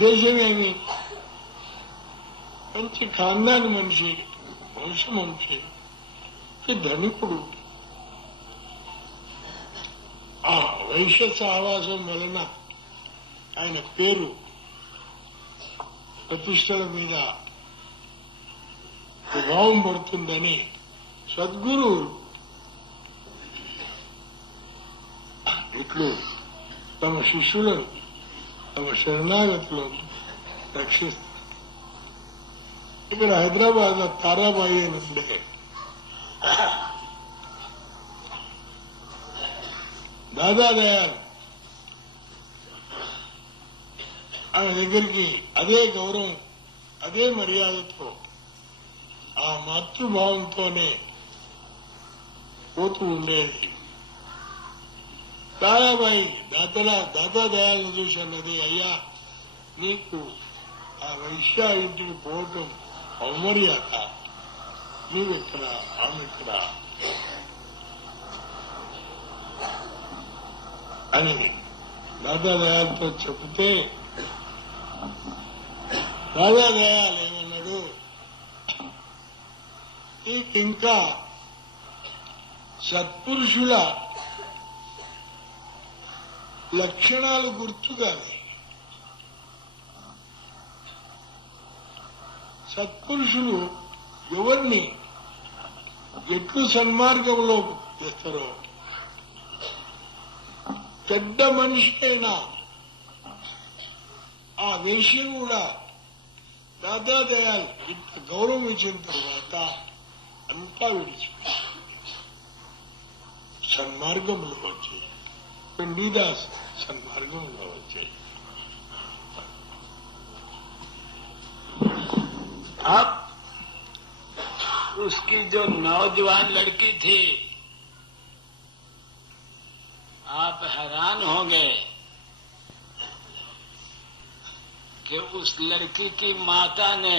ఉద్దేశమేమి? మంచి ఖాందాని మనిషి, వంశమనిషి, ధనికుడు. ఆ వైశ్య సహవాసం వలన ఆయన పేరు ప్రతిష్టల మీద ప్రభావం పడుతుందని సద్గురు ఇట్లు తమ శిష్యులను, తమ శరణాగతులను రక్షిస్తారు. ఇక్కడ హైదరాబాద్ లో తారాబాయి అని ఉండే, దాదాదయాల్ ఆమె దగ్గరికి అదే గౌరవం, అదే మర్యాదతో, ఆ మాతృభావంతోనే పోతూ ఉండేది. తారాబాయి దాదాదయాలను చూసి అన్నది, అయ్యా నీకు ఆ వైశ్య ఇంటికి పోవటం అవమర్యాద, నీవెక్కడ ఆమెక్కడ అని దాదాదయాలతో చెబితే, దాదాదయాలు ఏమన్నాడు, నీకింకా సత్పురుషుల లక్షణాలు గుర్తుగానే, సత్పురుషులు ఎవరిని ఎట్లు సన్మార్గంలో చేస్తారో, పెద్ద మనిషి అయినా ఆ వేష్య కూడా దాదాదయాలు ఇంత గౌరవం ఇచ్చిన తర్వాత అంతా విడిచిపోయి సన్మార్గంలో వచ్చాయి. पंडीदास सन्मार्गों में होते। अब उसकी जो नौजवान लड़की थी, आप हैरान हो गए कि उस लड़की की माता ने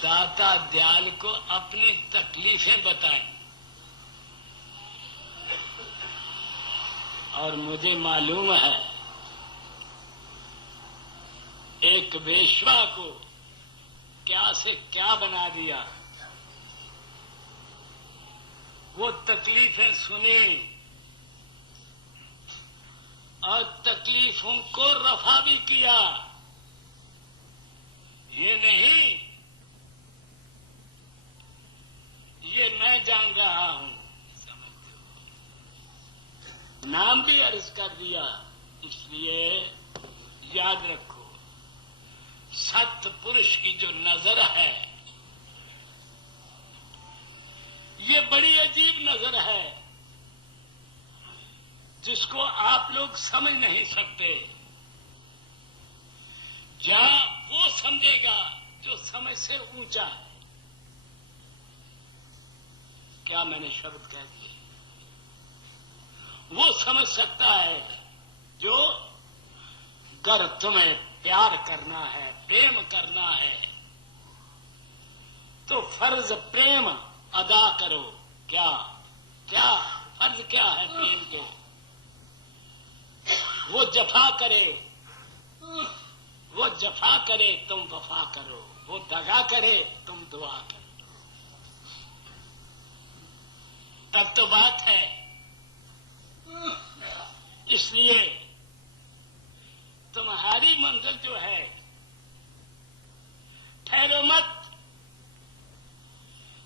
दाता दयाल को अपनी तकलीफें बताई, और मुझे मालूम है एक वेश्या को क्या से क्या बना दिया। वो तकलीफें सुनी और तकलीफों को रफा भी किया। ये नहीं ये मैं जान रहा हूं, नाम भी अर्ज कर दिया। इसलिए याद रखो, सत्य पुरुष की जो नजर है ये बड़ी अजीब नजर है, जिसको आप लोग समझ नहीं सकते। जहां वो समझेगा जो समझ से ऊंचा है। क्या मैंने शब्द कह दिए? वो समझ सकता है जो अगर तुम्हें प्यार करना है, प्रेम करना है, तो फर्ज प्रेम अदा करो। क्या क्या फर्ज क्या है प्रेम के? वो जफा करे, वो जफा करे तुम वफा करो, वो दगा करे तुम दुआ करो। तब तो बात है। इसलिए तुम्हारी मंजिल जो है, ठहरो मत।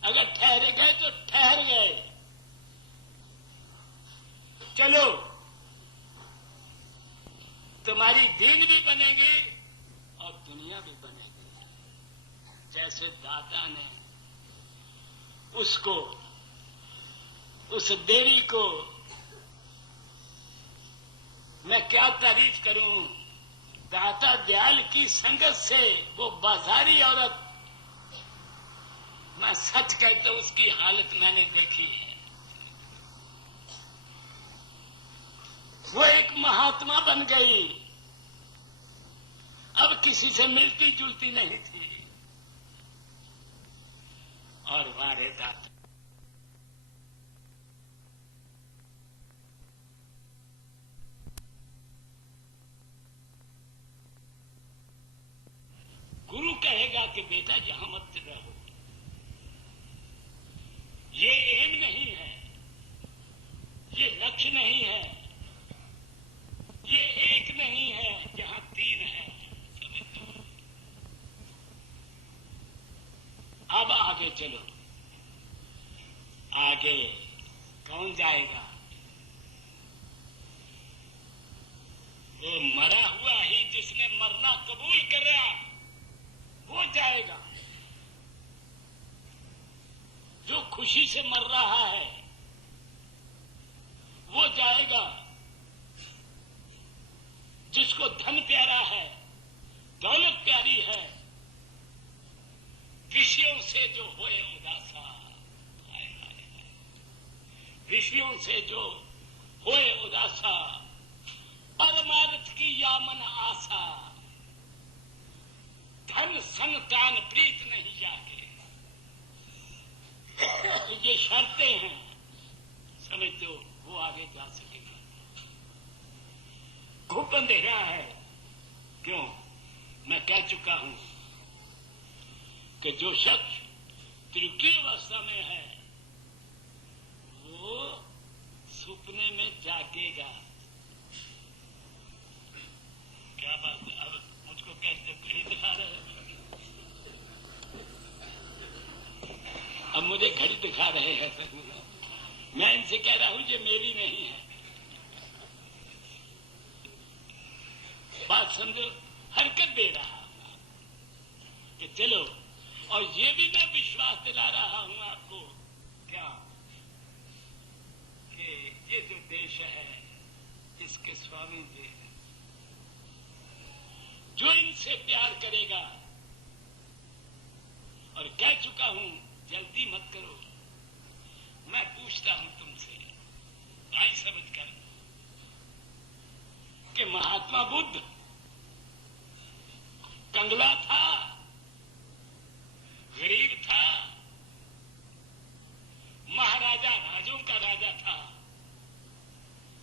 अगर ठहर गए तो ठहर गए, चलो तुम्हारी दीन भी बनेगी और दुनिया भी बनेगी। जैसे दादा ने उसको, उस देवी को मैं क्या तारीफ करूं, दाता दयाल की संगत से वो बाजारी औरत, मैं सच कहता हूं उसकी हालत मैंने देखी है। वो एक महात्मा बन गई, अब किसी से मिलती जुलती नहीं थी। और हमारे दाता कहेगा कि बेटा यहां मत रहो, ये एम नहीं है, ये लक्ष्य नहीं है, ये एक नहीं है, यहां तीन है। अब आगे चलो, आगे कौन जाएगा? वो मरा हुआ ही जिसने मरना कबूल करा वो जाएगा। जो खुशी से मर रहा है वो जाएगा। जिसको धन प्यारा है, दौलत प्यारी है, विषयों से जो होए उदासा, विषयों से जो होए उदासा, परमार्थ की यामन आशा, धन संतान प्रीत नहीं जागे। ये शर्तें हैं, समझते हो, वो आगे जा सकेगा। खूब अंधेरा है। क्यों? मैं कह चुका हूं कि जो शख्स तृतीय अवस्था में है वो सपने में जागेगा। क्या बात है? अब मुझको कहते घड़ी दिखा रहे हैं, अब मुझे घड़ी दिखा रहे हैं सर। मैं इनसे कह रहा हूं ये मेरी नहीं है। बात समझो, हरकत दे रहा कि चलो। और ये भी मैं विश्वास दिला रहा हूं आपको, क्या कि ये जो देश है इसके स्वामी जी हैं। जो इनसे प्यार करेगा, और कह चुका हूं जल्दी मत करो। मैं पूछता हूं तुमसे, आई समझ कर, कि महात्मा बुद्ध कंगला था, गरीब था, महाराजा राजों का राजा था,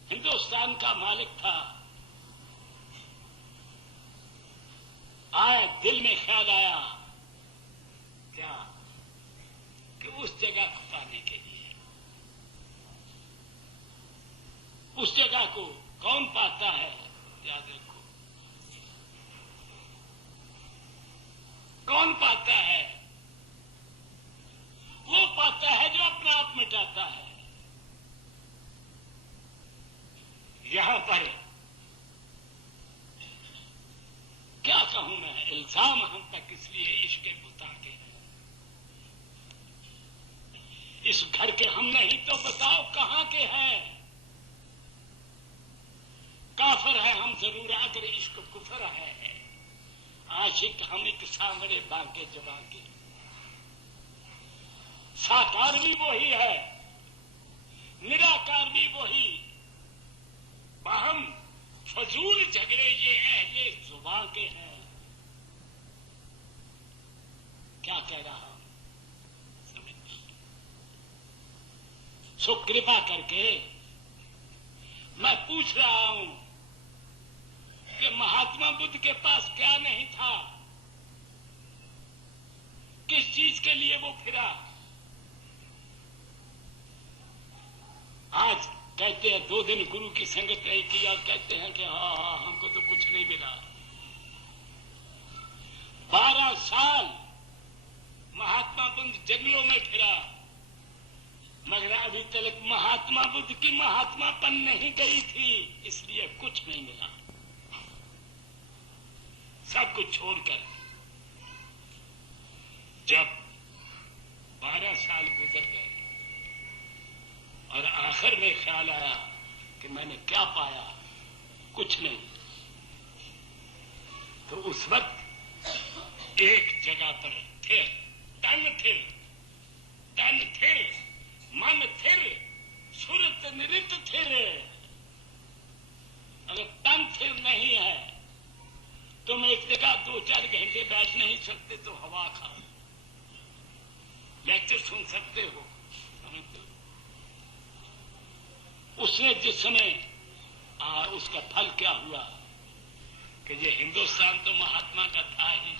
हिंदुस्तान का मालिक था। आया दिल में ख्याल आया क्या कि उस जगह को पाने के लिए, उस जगह को कौन पाता है? याद रखो, कौन पाता है? वो पाता है जो अपना आप मिटाता है। यहां पर क्या कहूं मैं, इल्जाम हम तक इसलिए इश्क बुता के हैं। इस घर के हम नहीं तो बताओ कहां के हैं? काफर है हम जरूर, अगर इश्क कुफर है। आशिक हम एक सांवरे बांके जवा के, साकार भी वही है, निराकार भी वही। बाहम फजूल झगड़े ये है, ये जुबान के हैं। क्या कह रहा हूं समझ? सो कृपा करके मैं पूछ रहा हूं कि महात्मा बुद्ध के पास क्या नहीं था? किस चीज के लिए वो फिरा? आज कहते हैं 2 दिन गुरु की संगत नहीं की और कहते हैं कि हाँ हमको तो कुछ नहीं मिला। 12 साल महात्मा बुद्ध जंगलों में फिरा, मगर अभी तक महात्मा बुद्ध की महात्मापन नहीं गई थी, इसलिए कुछ नहीं मिला। सब कुछ छोड़कर जब 12 साल गुजर गए और आखिर में ख्याल आया कि मैंने क्या पाया, कुछ नहीं, तो उस वक्त एक जगह पर थे, तन थिर, मन थिर, सुरत नृत थिर। अगर तन थिर नहीं है, तुम एक जगह 2-4 घंटे बैठ नहीं सकते तो हवा खाओ, लेक्चर सुन सकते हो, समझते हो? उसने जिस समय उसका फल क्या हुआ कि ये हिंदुस्तान तो महात्मा का था ही,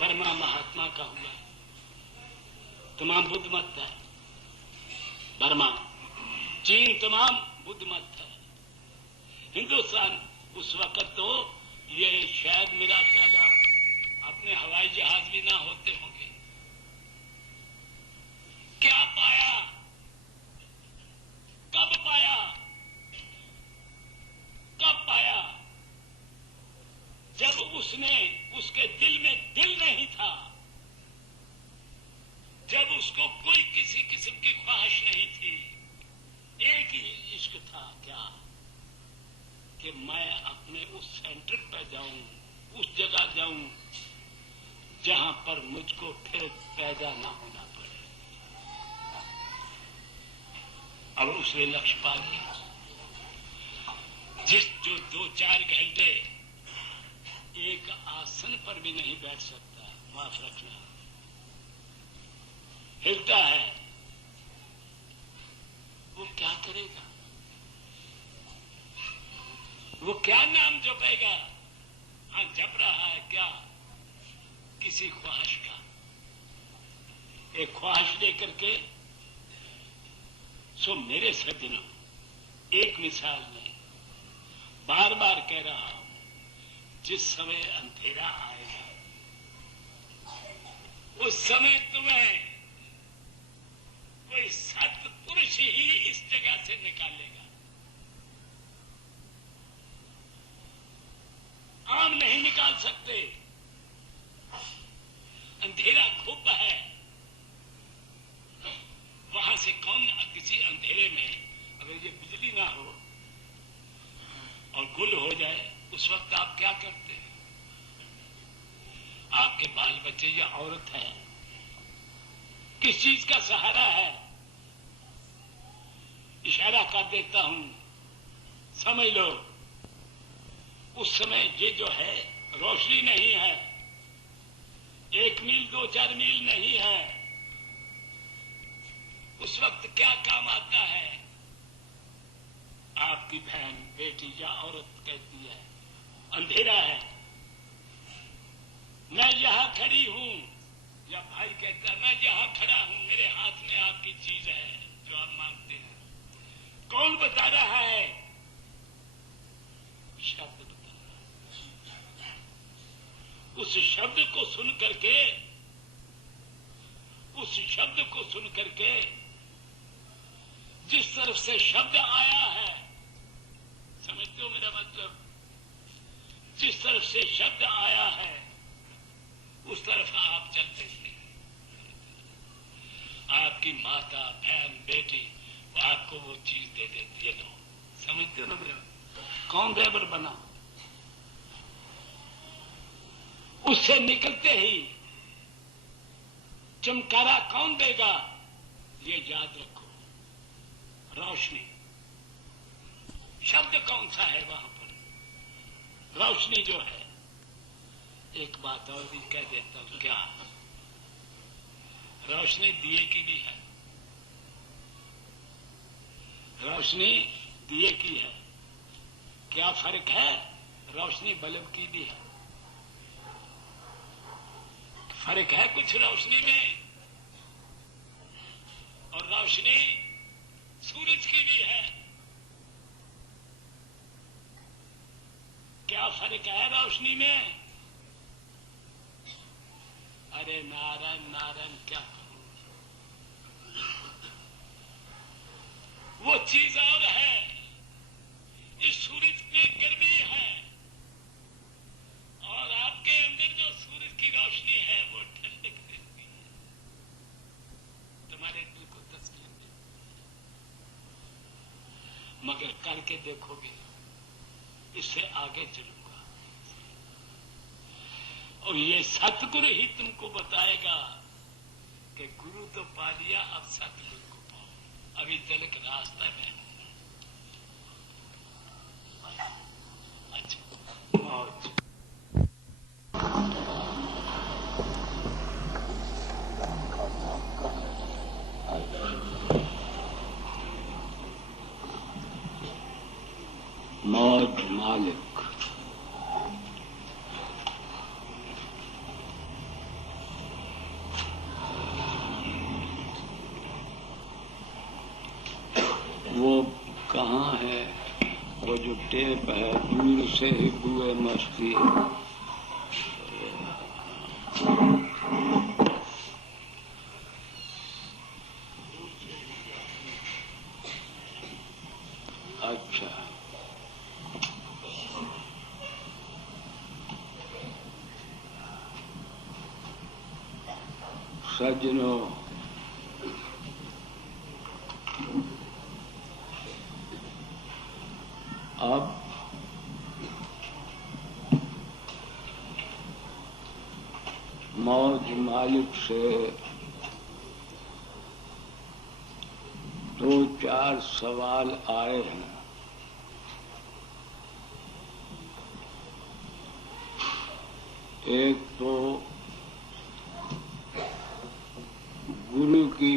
बर्मा महात्मा का हुआ, तमाम बुद्ध मत है। बर्मा, चीन तमाम बुद्ध मत है। हिंदुस्तान उस वक्त तो ये शायद मेरा ख्याल अपने हवाई जहाज भी ना होते होंगे। क्या पाया, कब पाया, कब पाया? जब उसने, उसके दिल में दिल नहीं था, जब उसको कोई किसी किस्म की ख्वाहिश नहीं थी, एक ही इश्क था, क्या कि मैं अपने उस सेंटर पर जाऊं, उस जगह जाऊं जहां पर मुझको फिर पैदा ना होना पड़े। अब उसने लक्ष्य पा लिया। जो 2-4 घंटे एक आसन पर भी नहीं बैठ सकता, माफ रखना, हिलता है, वो क्या करेगा? वो क्या नाम जपेगा? हाँ, जप रहा है क्या? किसी ख्वाहिश का, एक ख्वाहिश लेकर के। सो मेरे सज्जनों, एक मिसाल में बार बार कह रहा हूं, जिस समय अंधेरा आएगा उस समय तुम्हें कोई सत्पुरुष ही इस जगह से निकालेगा। आम नहीं निकाल सकते। अंधेरा खूब है, वहां से कौन, किसी अंधेरे में अगर ये बिजली ना हो और गुल हो जाए, उस वक्त आप क्या करते हैं? आपके बाल बच्चे या औरत है, किस चीज का सहारा है? इशारा कर देता हूं, समझ लो। उस समय ये जो है रोशनी नहीं है, 1 मील 2-4 मील नहीं है। उस वक्त क्या काम आता है? आपकी बहन, बेटी या औरत कहती है, अंधेरा है, मैं यहां खड़ी हूं, या भाई कहता है, मैं यहां खड़ा हूं, मेरे हाथ में आपकी चीज है जो आप मांगते हैं। कौन बता रहा है? शब्द बता रहा है। उस शब्द को सुन करके, उस शब्द को सुन करके, जिस तरफ से शब्द आया है, समझते हो मेरा मतलब? जिस तरफ से शब्द आया है उस तरफ आप चलते थे। आपकी माता, बहन, बेटी आपको वो चीज दे देती है। लो, समझते हो ना मेरा? कौन ड्राइवर बना? उससे निकलते ही चमकारा कौन देगा? ये याद रखो, रोशनी। शब्द कौन सा है वहां पर? रोशनी जो है। एक बात और भी कह देता हूं, क्या रोशनी दिए की भी है? रोशनी दिए की है, क्या फर्क है? रोशनी बल्ब की भी है, फर्क है कुछ रोशनी में? और रोशनी सूरज की भी है, क्या फर्क है रोशनी में? अरे नारायण नारायण, क्या करूं? वो चीज और है। इस सूरज में गर्मी है और आपके अंदर जो सूरज की रोशनी है वो ठंडक देती है, तुम्हारे दिल को तस्कीन देती है। मगर करके देखोगे, इससे आगे चलूंगा और ये सतगुरु ही तुमको बताएगा कि गुरु तो पा लिया, अब सतगुरु को पाओ। अभी तक रास्ता में अच्छा मौज। मौज मालिक। कहाँ है वो जो टेप है, दूर से ही बुए मस्ती। अच्छा, सज्जनों, अब मौज मालिक से 2-4 सवाल आए हैं। एक तो गुरु की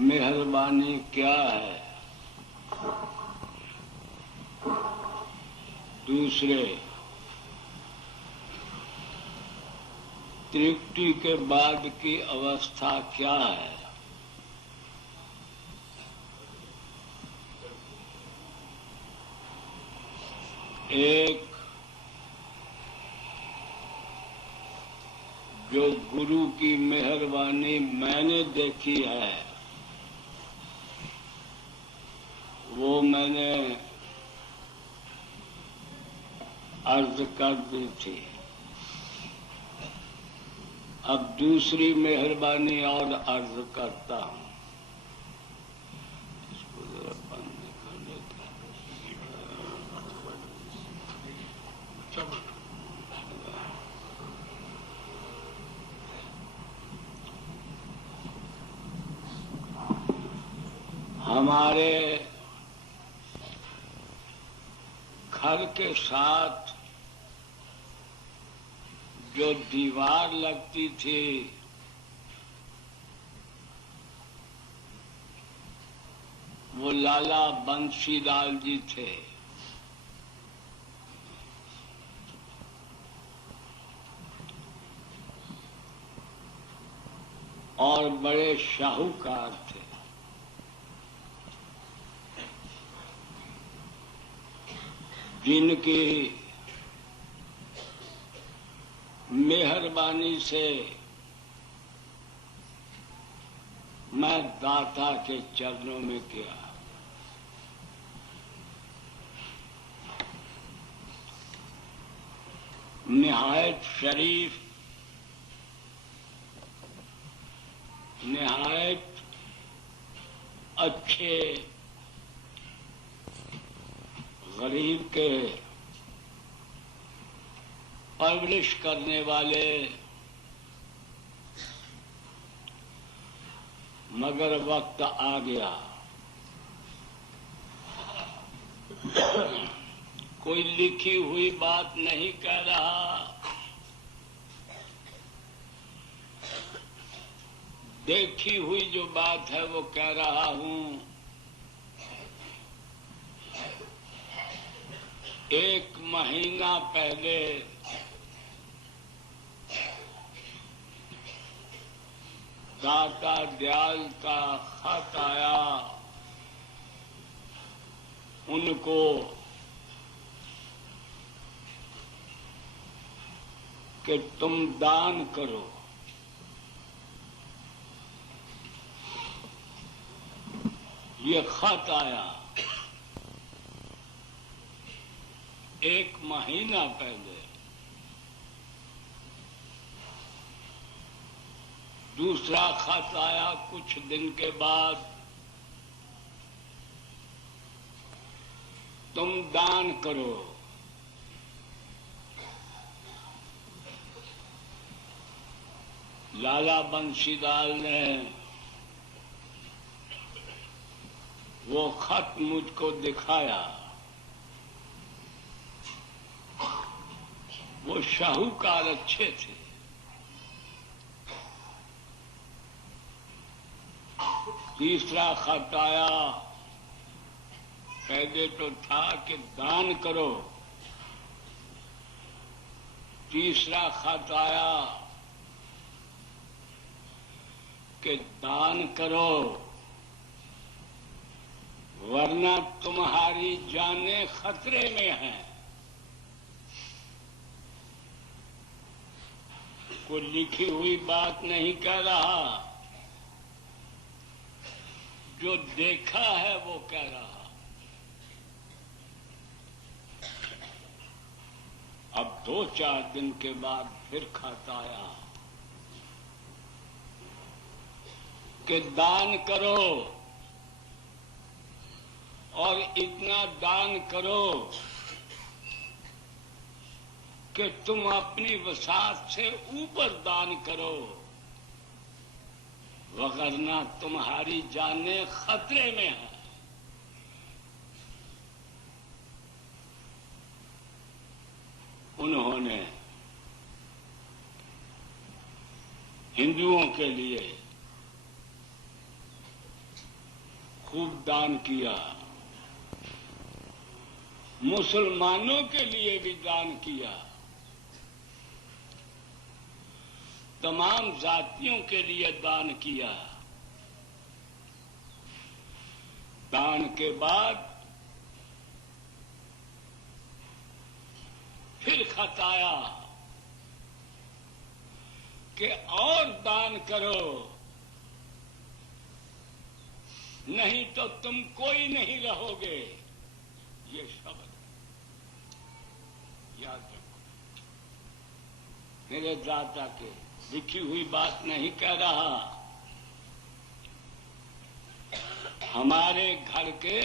मेहरबानी क्या है, दूसरे तृप्ति के बाद की अवस्था क्या है, एक जो गुरु की मेहरबानी मैंने देखी है वो मैंने अर्ज कर दी थी। अब दूसरी मेहरबानी और अर्ज करता हूं। इसको जरा बंद कर देते हैं। हमारे घर के साथ जो दीवार लगती थी वो लाला बंसीलाल जी थे। और बड़े शाहूकार थे। जिनकी मेहरबानी से मैं दाता के चरणों में गया। निहायत शरीफ, निहायत अच्छे, गरीब के परवरिश करने वाले, मगर वक्त आ गया। कोई लिखी हुई बात नहीं कह रहा, देखी हुई जो बात है वो कह रहा हूं। एक महीना पहले दाता दयाल का खत आया उनको कि तुम दान करो। ये खत आया 1 महीना पहले। दूसरा खत आया कुछ दिन के बाद, तुम दान करो। लाला बंसीलाल ने वो खत मुझको दिखाया। वो शाहूकार अच्छे थे। तीसरा खत आया, पहले तो था कि दान करो। तीसरा खत आया कि दान करो वरना तुम्हारी जानें खतरे में हैं। कोई लिखी हुई बात नहीं कह रहा, जो देखा है वो कह रहा। अब 2-4 दिन के बाद फिर खत आया कि दान करो और इतना दान करो कि तुम अपनी वसात से ऊपर दान करो, वगरना तुम्हारी जानें खतरे में है। उन्होंने हिंदुओं के लिए खूब दान किया, मुसलमानों के लिए भी दान किया, तमाम जातियों के लिए दान किया। दान के बाद फिर खत आया कि और दान करो, नहीं तो तुम कोई नहीं रहोगे। ये शब्द याद रखो, मेरे दादा के लिखी हुई बात नहीं कह रहा। हमारे घर के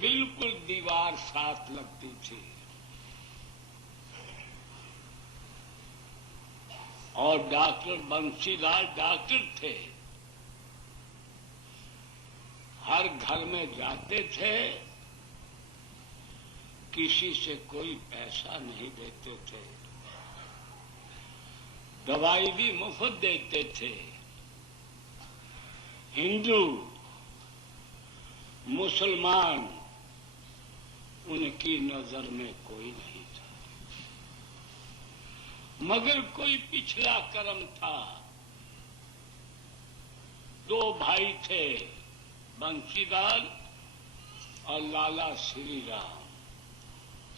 बिल्कुल दीवार साथ लगती थी और डॉक्टर बंसीलाल डॉक्टर थे। हर घर में जाते थे, किसी से कोई पैसा नहीं देते थे, दवाई भी मुफ्त देते थे। हिंदू मुसलमान उनकी नजर में कोई नहीं था, मगर कोई पिछला कर्म था। 2 भाई थे, बंसीलाल और लाला श्री राम।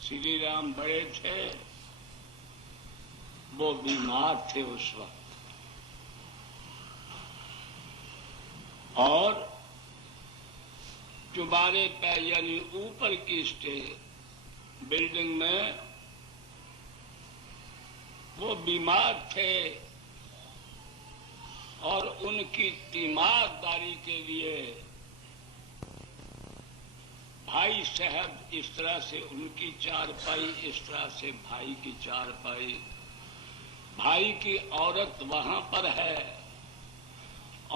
श्री राम बड़े थे, वो बीमार थे उस वक्त, और चुबारे पे यानी ऊपर की बिल्डिंग में वो बीमार थे और उनकी तीमारदारी के लिए भाई साहब इस तरह से उनकी चारपाई, इस तरह से भाई की चारपाई, भाई की औरत वहां पर है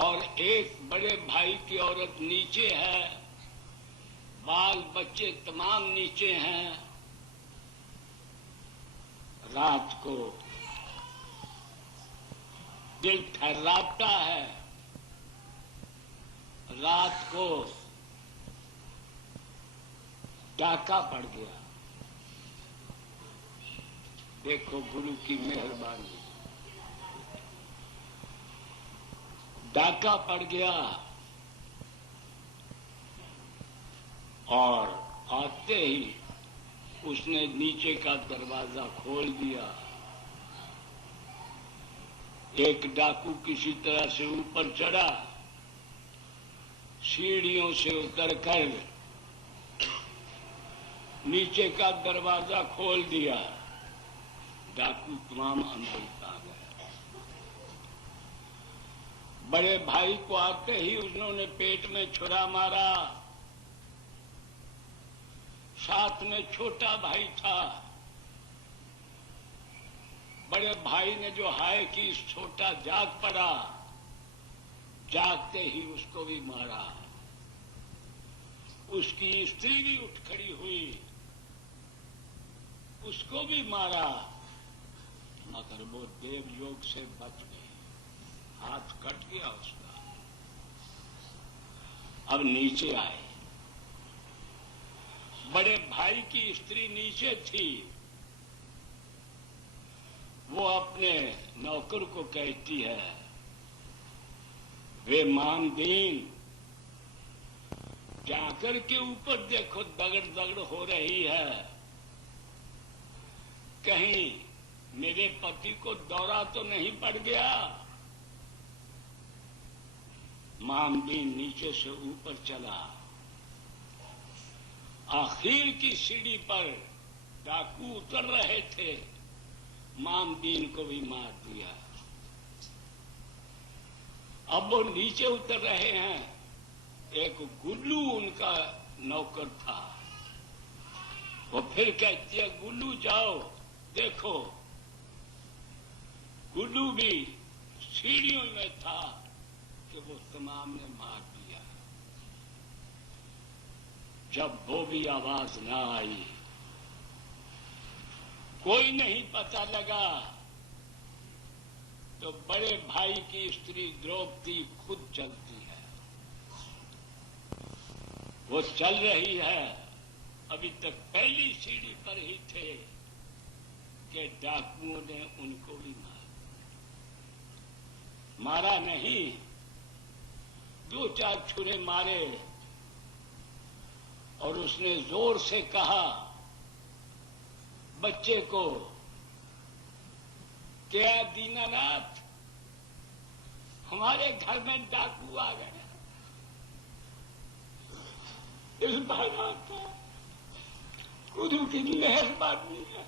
और एक बड़े भाई की औरत नीचे है, बाल बच्चे तमाम नीचे हैं। रात को दिल थर्राता है, रात को डाका पड़ गया। देखो गुरु की मेहरबानी, डाका पड़ गया और आते ही उसने नीचे का दरवाजा खोल दिया। एक डाकू किसी तरह से ऊपर चढ़ा, सीढ़ियों से उतरकर नीचे का दरवाजा खोल दिया। डाकू तमाम अंदर आ गए। बड़े भाई को आते ही उन्होंने पेट में छुरा मारा। साथ में छोटा भाई था, बड़े भाई ने जो हाय की, छोटा जाग पड़ा, जागते ही उसको भी मारा। उसकी स्त्री भी उठ खड़ी हुई, उसको भी मारा, मगर वो देव योग से बच गई, हाथ कट गया उसका। अब नीचे आए, बड़े भाई की स्त्री नीचे थी, वो अपने नौकर को कहती है, वे मानदीन जाकर के ऊपर देखो दगड़ दगड़ हो रही है। कहीं मेरे पति को दौरा तो नहीं पड़ गया। मामदीन नीचे से ऊपर चला। आखिर की सीढ़ी पर डाकू उतर रहे थे, मामदीन को भी मार दिया। अब वो नीचे उतर रहे हैं। एक गुल्लू उनका नौकर था। वो फिर कहती है, गुल्लू जाओ देखो। गुल्लू भी सीढ़ियों में था कि वो तमाम ने मार दिया। जब वो भी आवाज ना आई, कोई नहीं पता लगा, तो बड़े भाई की स्त्री द्रौपदी खुद चलती है। वो चल रही है। अभी तक पहली सीढ़ी पर ही थे कि डाकुओं ने उनको भी मारा नहीं, दो चार छुरे मारे और उसने जोर से कहा बच्चे को, क्या दीनानाथ, हमारे घर में डाकू आ गए। इस बात का गुरु की मेहरबानी है।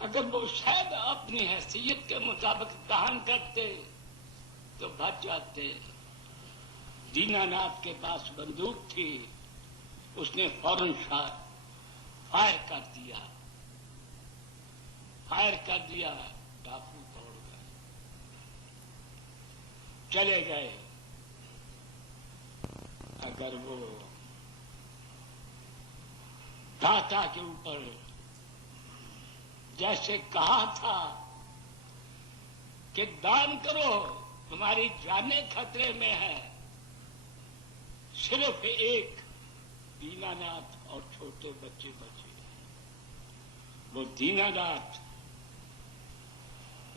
अगर वो शायद अपनी हैसियत के मुताबिक दान करते तो बच जाते। दीनानाथ के पास बंदूक थी, उसने फौरन फायर कर दिया। डाकू दौड़ गए, चले गए। अगर वो दाता के ऊपर जैसे कहा था कि दान करो, तुम्हारी जानें खतरे में है, सिर्फ एक दीनानाथ और छोटे बच्चे बचे। वो दीनानाथ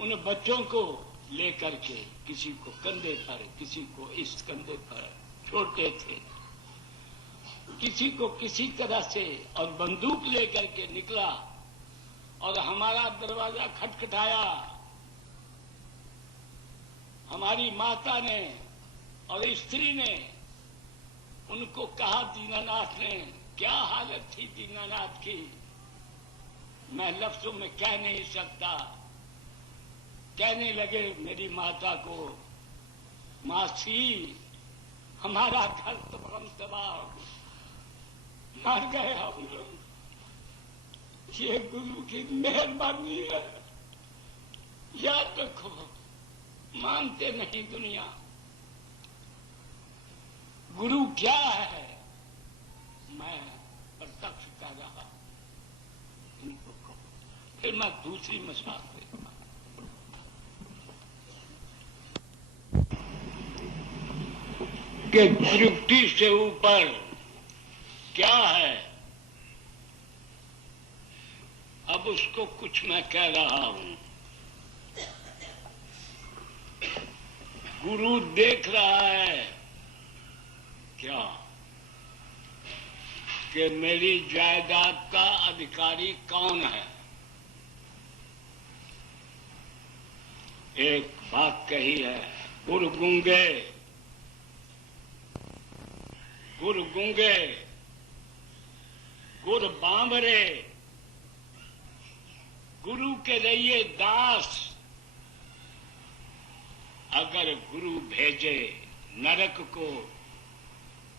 उन बच्चों को लेकर के, किसी को कंधे पर, किसी को इस कंधे पर, छोटे थे, किसी को किसी तरह से, और बंदूक लेकर के निकला और हमारा दरवाजा खटखटाया। हमारी माता ने और स्त्री ने उनको कहा, दीनानाथ ने, क्या हालत थी दीनानाथ की, मैं लफ्जों में कह नहीं सकता। कहने लगे मेरी माता को, मासी हमारा घर तमाम तबाह, मर गए हम लोग। ये गुरु की मेहरबानी है। याद रखो, मानते नहीं दुनिया। गुरु क्या है, मैं प्रत्यक्ष कर रहा। इनको कहो। फिर मैं दूसरी मिसाल देता। कि तृप्ति से ऊपर क्या है, अब उसको कुछ मैं कह रहा हूं। गुरु देख रहा है क्या कि मेरी जायदाद का अधिकारी कौन है। एक बात कही है, गुर गूंगे, गुर बांबरे, गुरु के रहिए दास। अगर गुरु भेजे नरक को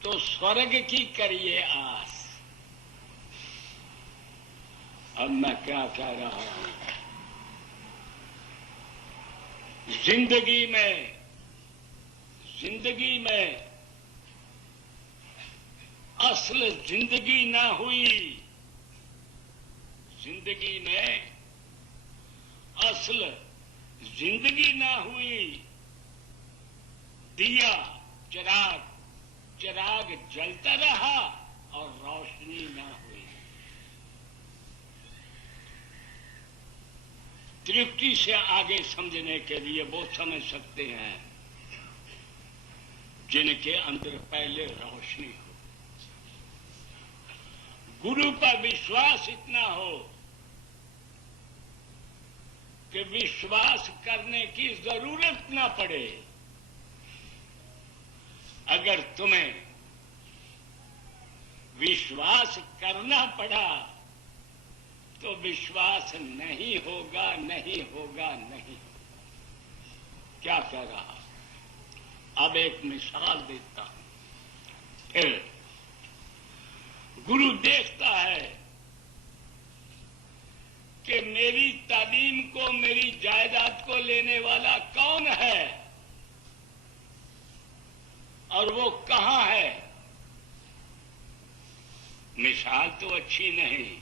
तो स्वर्ग की करिए आस। अब मैं क्या कह रहा हूं, जिंदगी में असल जिंदगी ना हुई, जिंदगी में असल जिंदगी ना हुई। दिया चिराग जलता रहा और रोशनी ना हुई। तृप्ति से आगे समझने के लिए वो समझ सकते हैं, जिनके अंदर पहले रोशनी हो, गुरु पर विश्वास इतना हो कि विश्वास करने की जरूरत ना पड़े। अगर तुम्हें विश्वास करना पड़ा तो विश्वास नहीं होगा, नहीं होगा, नहीं। क्या कह रहा? अब एक मिसाल देता हूं। फिर गुरु देखता है कि मेरी तालीम को, मेरी जायदाद को लेने वाला कौन है और वो कहां है। मिसाल तो अच्छी नहीं,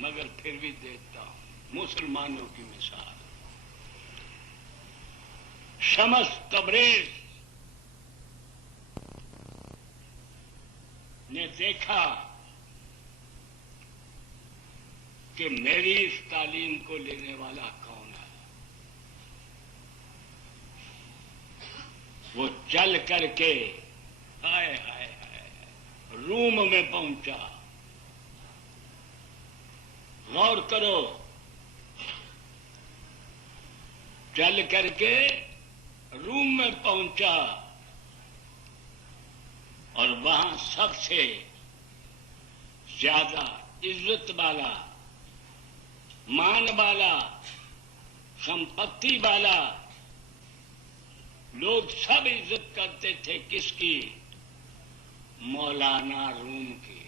मगर फिर भी देता हूं मुसलमानों की मिसाल। शमस तबरेज ने देखा कि मेरी इस तालीम को लेने वाला कौन है। वो चल करके हाय हाय हाय रूम में पहुंचा। गौर करो, चल करके रूम में पहुंचा और वहां सबसे ज्यादा इज्जत वाला, मान वाला, संपत्ति वाला लोग सब इज्जत करते थे किसकी? मौलाना रूम की।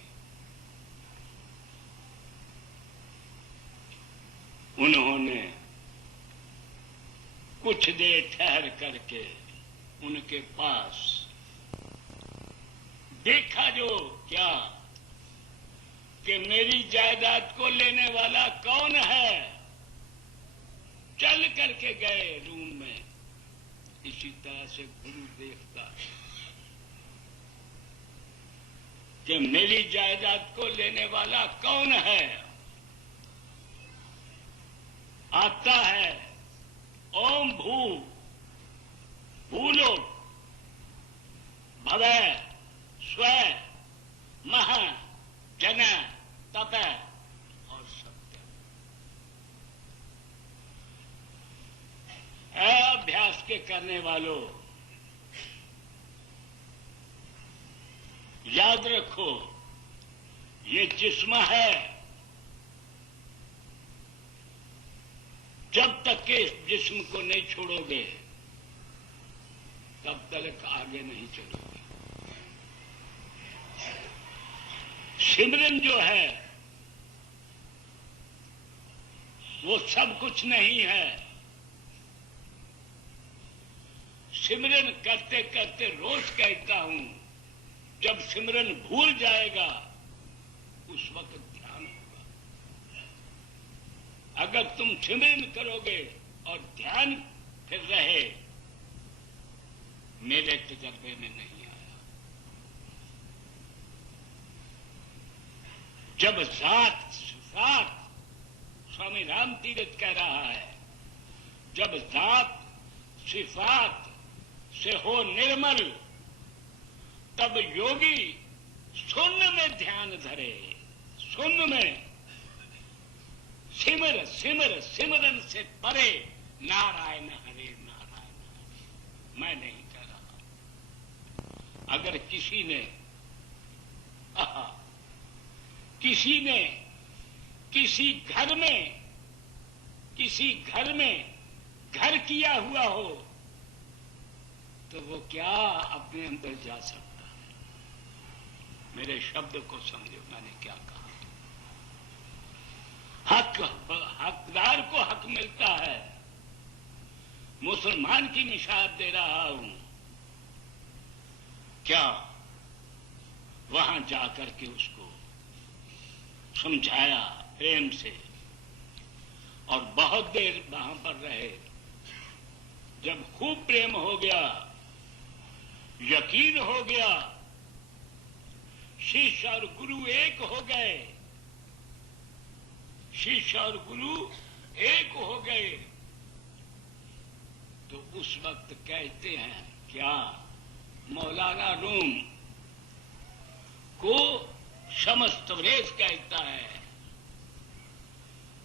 उन्होंने कुछ देर ठहर करके उनके पास देखा, जो क्या कि मेरी जायदाद को लेने वाला कौन है। चल करके गए रूम में। इसी तरह से गुरु देखता है कि मेरी जायदाद को लेने वाला कौन है। आता है ओम भू भूलो भवै स्व मह जन तप और सत्य। अभ्यास के करने वालों, याद रखो, ये जिस्म है। जब तक के इस जिस्म को नहीं छोड़ोगे तब तक आगे नहीं चलोगे। सिमरन जो है वो सब कुछ नहीं है। सिमरन करते करते रोज कहता हूं, जब सिमरन भूल जाएगा उस वक्त ध्यान होगा। अगर तुम सिमरन करोगे और ध्यान फिर रहे, मेरे तजर्बे में नहीं आया। जब जात सिफात, स्वामी राम तीरथ कह रहा है, जब जात सिफात से हो निर्मल, तब योगी शून्य में ध्यान धरे। शून्य में सिमर सिमर सिमरन से परे नारायण हरे नारायण। मैं नहीं कह रहा। अगर किसी ने किसी घर में घर किया हुआ हो तो वो क्या अपने अंदर जा सकता है? मेरे शब्द को समझो, मैंने क्या कहा। हकदार को हक मिलता है। मुसलमान की मिसाल दे रहा हूं। क्या वहां जाकर के उसको समझाया प्रेम से और बहुत देर वहां पर रहे। जब खूब प्रेम हो गया, यकीन हो गया, शिष्य और गुरु एक हो गए, शिष्य और गुरु एक हो गए, तो उस वक्त कहते हैं क्या मौलाना रूम को समस्त वरेस कहता है,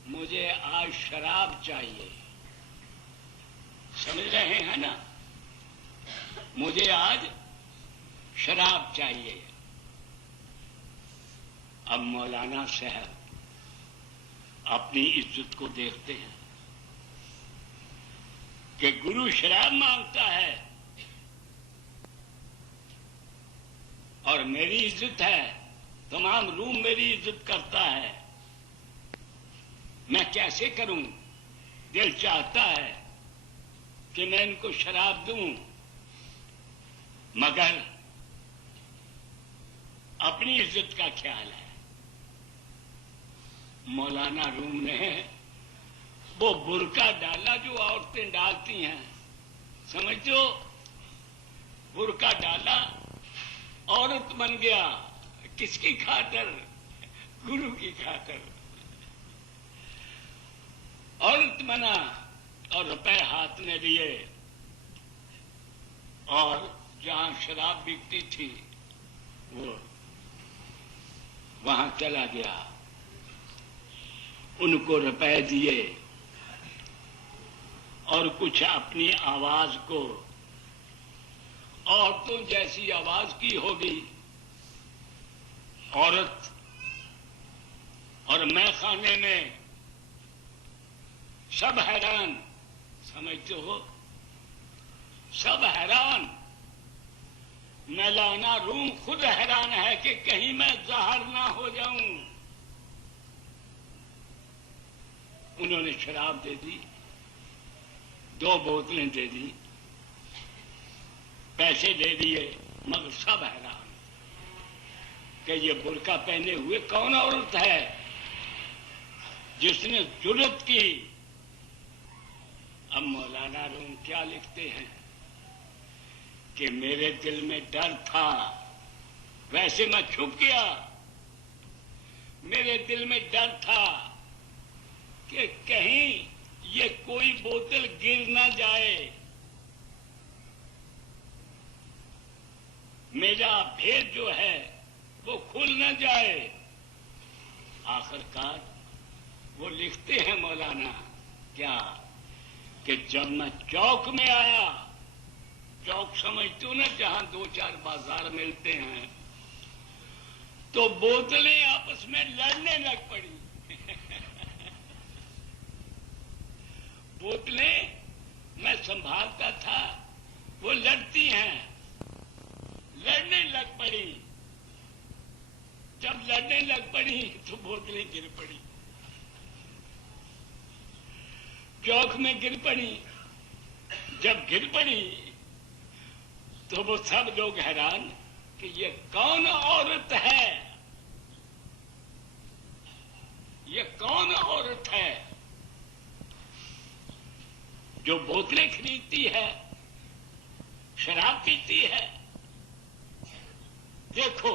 मुझे आज शराब चाहिए। समझ रहे हैं ना? मुझे आज शराब चाहिए। अब मौलाना साहब अपनी इज्जत को देखते हैं कि गुरु शराब मांगता है और मेरी इज्जत है, तमाम रूम मेरी इज्जत करता है, मैं कैसे करूं? दिल चाहता है कि मैं इनको शराब दूं, मगर अपनी इज्जत का ख्याल है। मौलाना रूम ने वो बुर्का डाला जो औरतें डालती हैं, समझो, बुर्का डाला, औरत बन गया। किसकी खातर? गुरु की खातर औरत बना और रुपए हाथ में लिए और जहां शराब बिकती थी वो वहां चला गया, उनको रुपए दिए और कुछ अपनी आवाज को औरतों जैसी आवाज की होगी औरत, और मैं खाने में सब हैरान, समझते हो, सब हैरान। मौलाना रूम खुद हैरान है कि कहीं मैं जहर ना हो जाऊं। उन्होंने शराब दे दी, 2 बोतलें दे दी, पैसे दे दिए, मगर सब हैरान कि ये बुर्का पहने हुए कौन औरत है जिसने जुर्रत की। अब मौलाना रूम क्या लिखते हैं कि मेरे दिल में डर था, वैसे मैं छुप गया, मेरे दिल में डर था कि कहीं ये कोई बोतल गिर ना जाए, मेरा भेद जो है वो खुल न जाए। आखिरकार वो लिखते हैं मौलाना क्या कि जब मैं चौक में आया, चौक समझते हो ना, जहां 2-4 बाजार मिलते हैं, तो बोतलें आपस में लड़ने लग पड़ी। बोतलें मैं संभालता था, वो लड़ती हैं, लड़ने लग पड़ी। जब लड़ने लग पड़ी तो बोतलें गिर पड़ी, चौक में गिर पड़ी। जब गिर पड़ी तो वो सब लोग हैरान कि ये कौन औरत है, ये कौन औरत है जो बोतलें खरीदती है, शराब पीती है। देखो,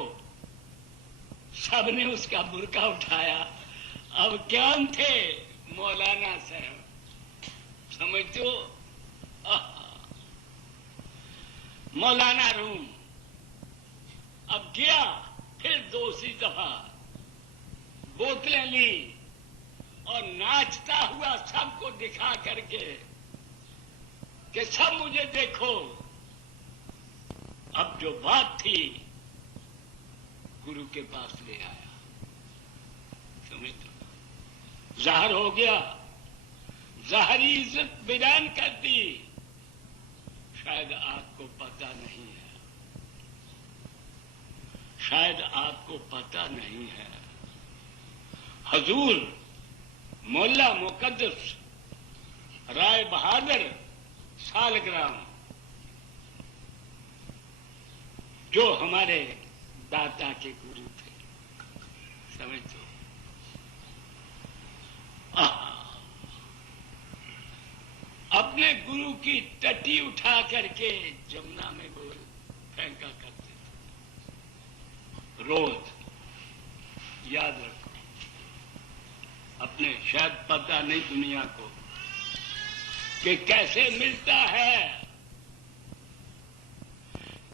सबने उसका बुर्का उठाया। अब क्या थे मौलाना साहब, समझते हो? मौलाना रूम अब गया, फिर दूसरी दफा बोतलें ली और नाचता हुआ सबको दिखा करके कि सब मुझे देखो। अब जो बात थी गुरु के पास ले आया, समझते? जाहिर हो गया, जाहरी इज्जत बयान कर दी। शायद आपको पता नहीं है, शायद आपको पता नहीं है, हजूर मोल्ला मुकद्दस राय बहादुर सालग्राम, जो हमारे दाता के गुरु थे, समझो, अपने गुरु की टटी उठा करके जमुना में वो फेंका करते थे रोज। याद रखो, अपने शायद पता नहीं दुनिया को कि कैसे मिलता है,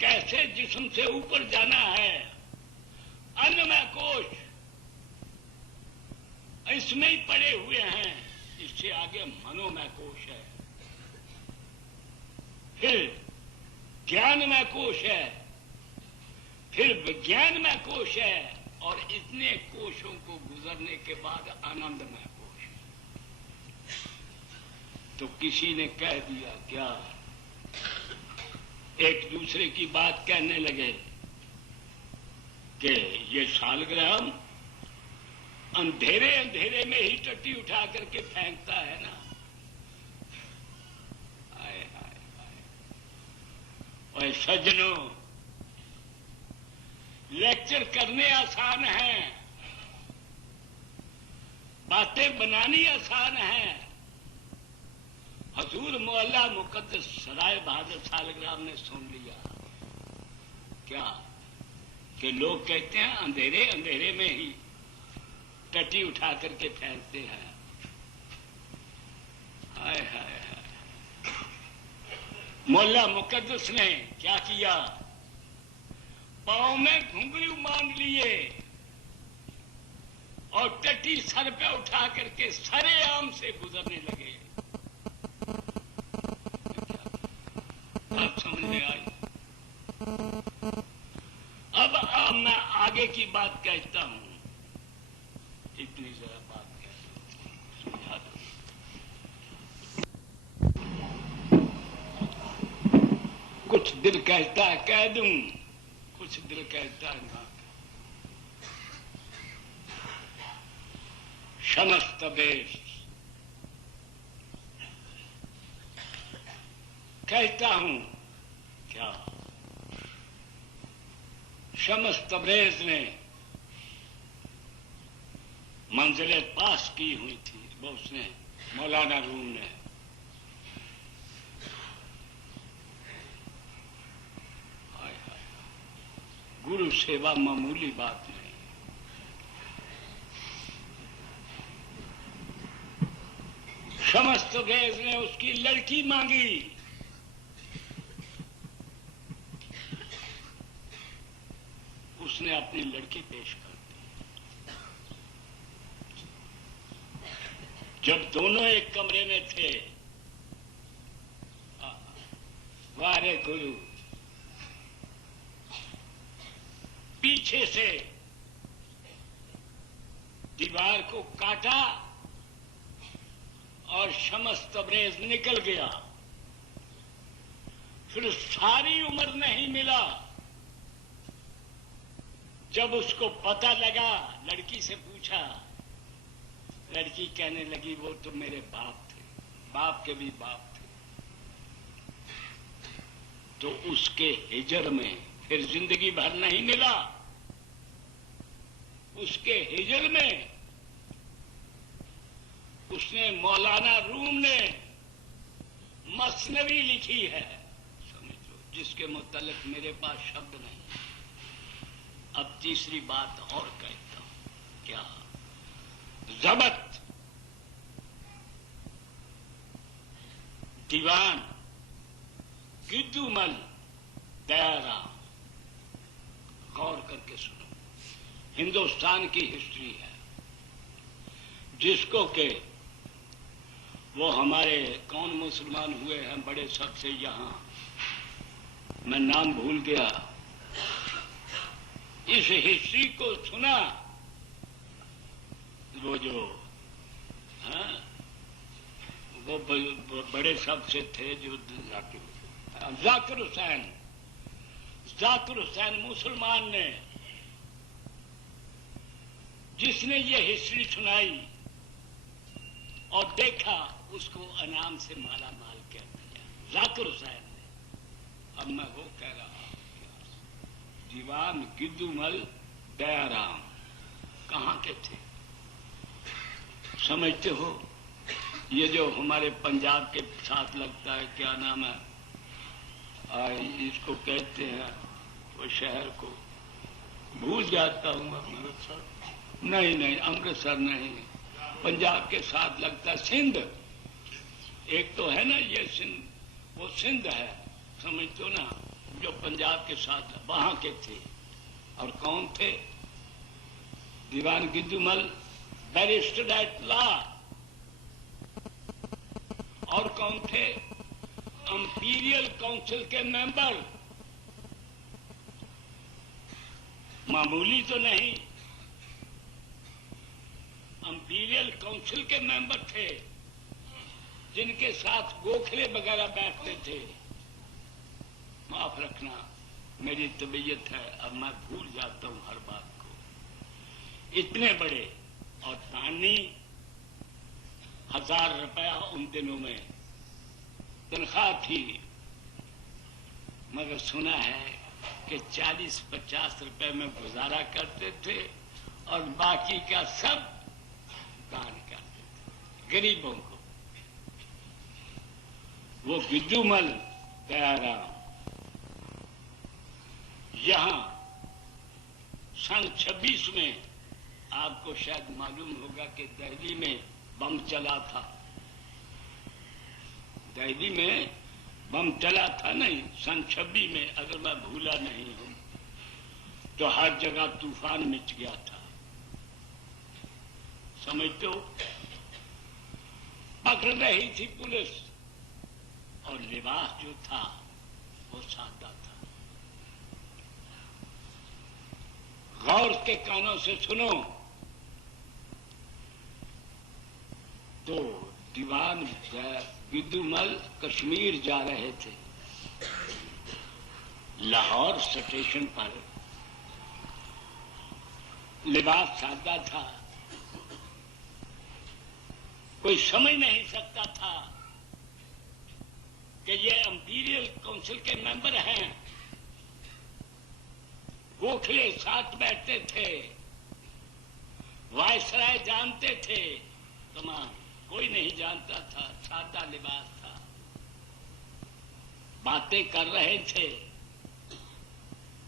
कैसे जिस्म से ऊपर जाना है। अन्नमय कोश इसमें ही पड़े हुए हैं, इससे आगे मनोमय कोश है, फिर ज्ञानमय कोश है, फिर विज्ञानमय कोश है, और इतने कोशों को गुजरने के बाद आनंदमय कोश। तो किसी ने कह दिया क्या, एक दूसरे की बात कहने लगे कि ये सालग्राम अंधेरे अंधेरे में ही टट्टी उठा करके फेंकता है ना। आए आए आए, और सज्जनों, लेक्चर करने आसान है, बातें बनानी आसान है। हजूर मोहल्ला मुकद्दस सराय बहादुर सालग्राम ने सुन लिया क्या कि लोग कहते हैं अंधेरे अंधेरे में ही टट्टी उठा करके फेंकते हैं। हाय हाय हाय, मोहल्ला मुकद्दस ने क्या किया, पांव में घुंघरू बांध लिए और टट्टी सर पे उठा करके सरेआम से गुजरने लगे। बात समझ में आई? अब मैं आगे की बात कहता हूं, इतनी जरा बात कहता हूं, समझा दो। कुछ दिल कहता है कह दूं, कुछ दिल कहता है ना। समस्त देश कहता हूं क्या, समस्त ब्रेज ने मंजिलें पास की हुई थी, वो उसने मौलाना रूम ने। हाय हाय, गुरु सेवा मामूली बात नहीं। समस्त ब्रेज ने उसकी लड़की मांगी, उसने अपनी लड़की पेश कर दी। जब दोनों एक कमरे में थे, वारे गुरु, पीछे से दीवार को काटा और समस्त ब्रेज निकल गया। फिर सारी उम्र नहीं मिला। जब उसको पता लगा, लड़की से पूछा, लड़की कहने लगी वो तो मेरे बाप थे, बाप के भी बाप थे। तो उसके हिजर में फिर जिंदगी भर नहीं मिला। उसके हिजर में उसने मौलाना रूम ने मसनवी लिखी है, समझो, जिसके मुतालिक मेरे पास शब्द नहीं। अब तीसरी बात और कहता हूं क्या, जबत दीवान गिद्दूमल दयाराम, गौर करके सुनो, हिंदुस्तान की हिस्ट्री है, जिसको के वो हमारे कौन मुसलमान हुए हैं बड़े सबसे, यहां मैं नाम भूल गया, इस हिस्ट्री को सुना, वो जो वो बड़े सबसे थे जो जाकिर हुसैन मुसलमान ने, जिसने ये हिस्ट्री सुनाई और देखा, उसको अनाम से माला माल कर दिया, जाकिर हुसैन ने। अब मैं वो कह रहा हूं, दीवान गिद्दूमल दयाराम कहां के थे, समझते हो? ये जो हमारे पंजाब के साथ लगता है, क्या नाम है, इसको कहते हैं, वो शहर को भूल जाता हूं मैं। नहीं, अमृतसर नहीं, पंजाब के साथ लगता है सिंध। एक तो है ना ये सिंध, वो सिंध है, समझते हो ना। जो पंजाब के साथ वहां के थे। और कौन थे? दीवान गिद्दूमल, बैरिस्टर एट लॉ। और कौन थे? इंपीरियल काउंसिल के मेंबर। मामूली तो नहीं, इंपीरियल काउंसिल के मेंबर थे, जिनके साथ गोखले वगैरह बैठते थे। माफ रखना, मेरी तबीयत है, अब मैं भूल जाता हूं हर बात को। इतने बड़े, और तानी 1000 रुपया उन दिनों में तनख्वाह थी। मगर सुना है कि 40-50 रुपए में गुजारा करते थे और बाकी का सब दान करते थे गरीबों को। वो गिद्दूमल दयाराम यहां सन 26 में, आपको शायद मालूम होगा कि दिल्ली में बम चला था। दिल्ली में बम चला था नहीं, सन 26 में, अगर मैं भूला नहीं हूं, तो हर जगह तूफान मच गया था। समझते हो? पकड़ रही थी पुलिस, और लिबास जो था वो सादा था। गौर के कानों से सुनो तो दीवान गिद्दूमल कश्मीर जा रहे थे। लाहौर स्टेशन पर लिबास सादा था, कोई समझ नहीं सकता था कि ये इंपीरियल काउंसिल के मेंबर हैं। गोखले साथ बैठते थे, वायसराय जानते थे, तमाम कोई नहीं जानता था। सादा लिबास था, बातें कर रहे थे।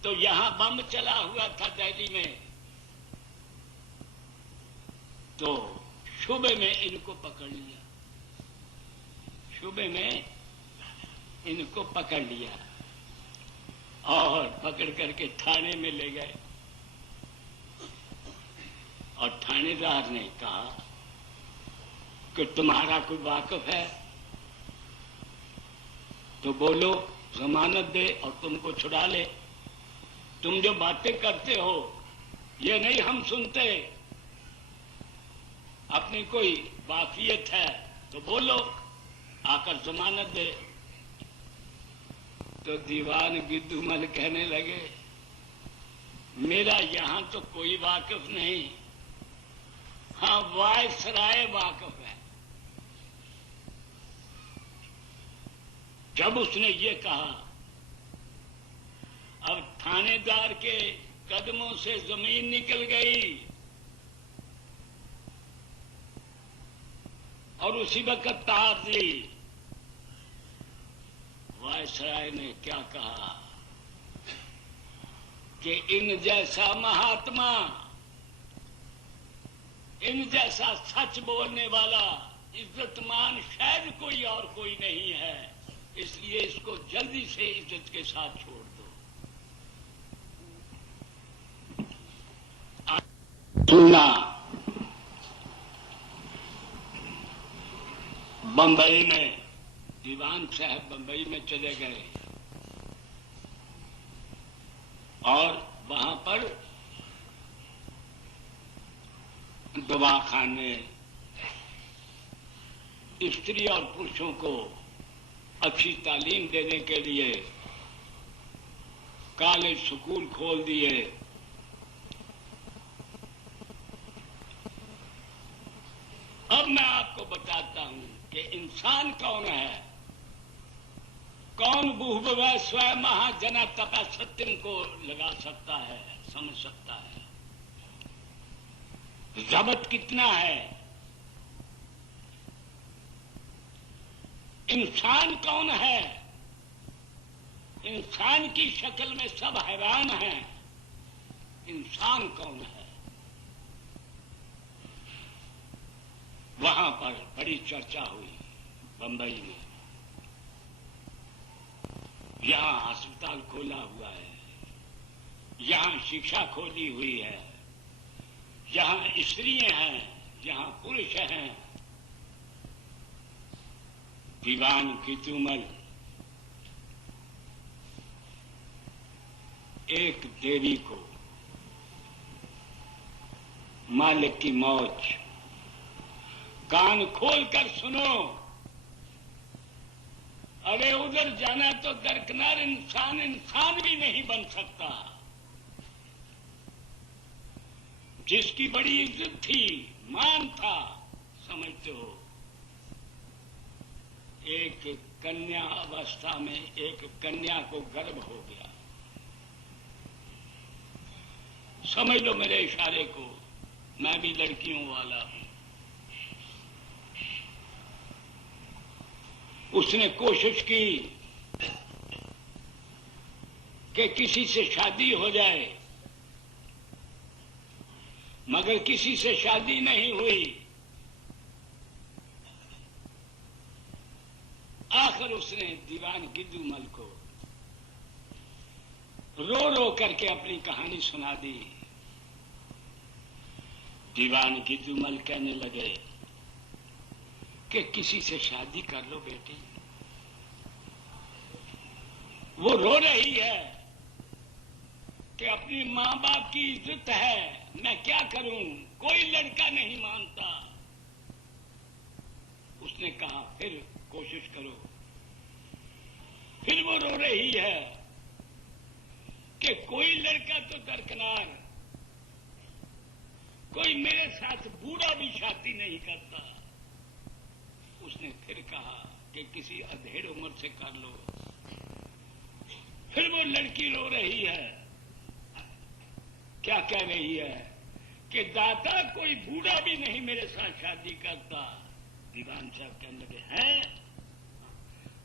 तो यहां बम चला हुआ था दिल्ली में, तो शुबे में इनको पकड़ लिया। शुबे में इनको पकड़ लिया और पकड़ करके थाने में ले गए। और थानेदार ने कहा कि तुम्हारा कोई वाकिफ है तो बोलो, जमानत दे और तुमको छुड़ा ले। तुम जो बातें करते हो ये नहीं हम सुनते, अपनी कोई वाकियत है तो बोलो, आकर जमानत दे। तो दीवान गिद्दूमल कहने लगे, मेरा यहां तो कोई वाकिफ नहीं, हाँ वायसराय वाकिफ है। जब उसने ये कहा, अब थानेदार के कदमों से जमीन निकल गई। और उसी वक्त तार दी। वायसराय ने क्या कहा कि इन जैसा महात्मा, इन जैसा सच बोलने वाला, इज्जतमान शायद कोई और कोई नहीं है, इसलिए इसको जल्दी से इज्जत के साथ छोड़ दो। सुनना, बंबई में दीवान साहब बंबई में चले गए और वहां पर दवाखाने, स्त्री और पुरुषों को अच्छी तालीम देने के लिए कॉलेज स्कूल खोल दिए। अब मैं आपको बताता हूं कि इंसान कौन है, कौन भूभुवः स्वयं महाजना तपः सत्यम को लगा सकता है, समझ सकता है। जबत कितना है, इंसान कौन है। इंसान की शक्ल में सब हैरान हैं, इंसान कौन है। वहां पर बड़ी चर्चा हुई बंबई में। यहां अस्पताल खोला हुआ है, यहां शिक्षा खोली हुई है, यहां स्त्रियां हैं, यहां पुरुष हैं। दीवान की तुमल एक देवी को मालिक की मौज, कान खोल कर सुनो। अरे उधर जाना तो दरकिनार इंसान इंसान भी नहीं बन सकता। जिसकी बड़ी इज्जत थी, मान था, समझते हो, एक कन्या अवस्था में एक कन्या को गर्भ हो गया। समझ लो मेरे इशारे को, मैं भी लड़कियों वाला हूं। उसने कोशिश की कि किसी से शादी हो जाए, मगर किसी से शादी नहीं हुई। आखिर उसने दीवान गिद्दूमल को रो रो करके अपनी कहानी सुना दी। दीवान गिद्दूमल कहने लगे कि किसी से शादी कर लो बेटी। वो रो रही है कि अपनी मां बाप की इज्जत है, मैं क्या करूं, कोई लड़का नहीं मानता। उसने कहा फिर कोशिश करो। फिर वो रो रही है कि कोई लड़का तो दरकिनार, कोई मेरे साथ बूढ़ा भी शादी नहीं करता। उसने फिर कहा कि किसी अधेड़ उम्र से कर लो। फिर वो लड़की रो रही है, क्या कह रही है कि दादा कोई बूढ़ा भी नहीं मेरे साथ शादी करता। दीवान साहब कहने लगे हैं,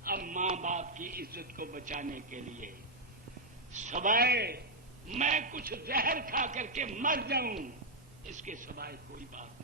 अब मां बाप की इज्जत को बचाने के लिए सवाए मैं कुछ जहर खा करके मर जाऊं, इसके सवाए कोई बात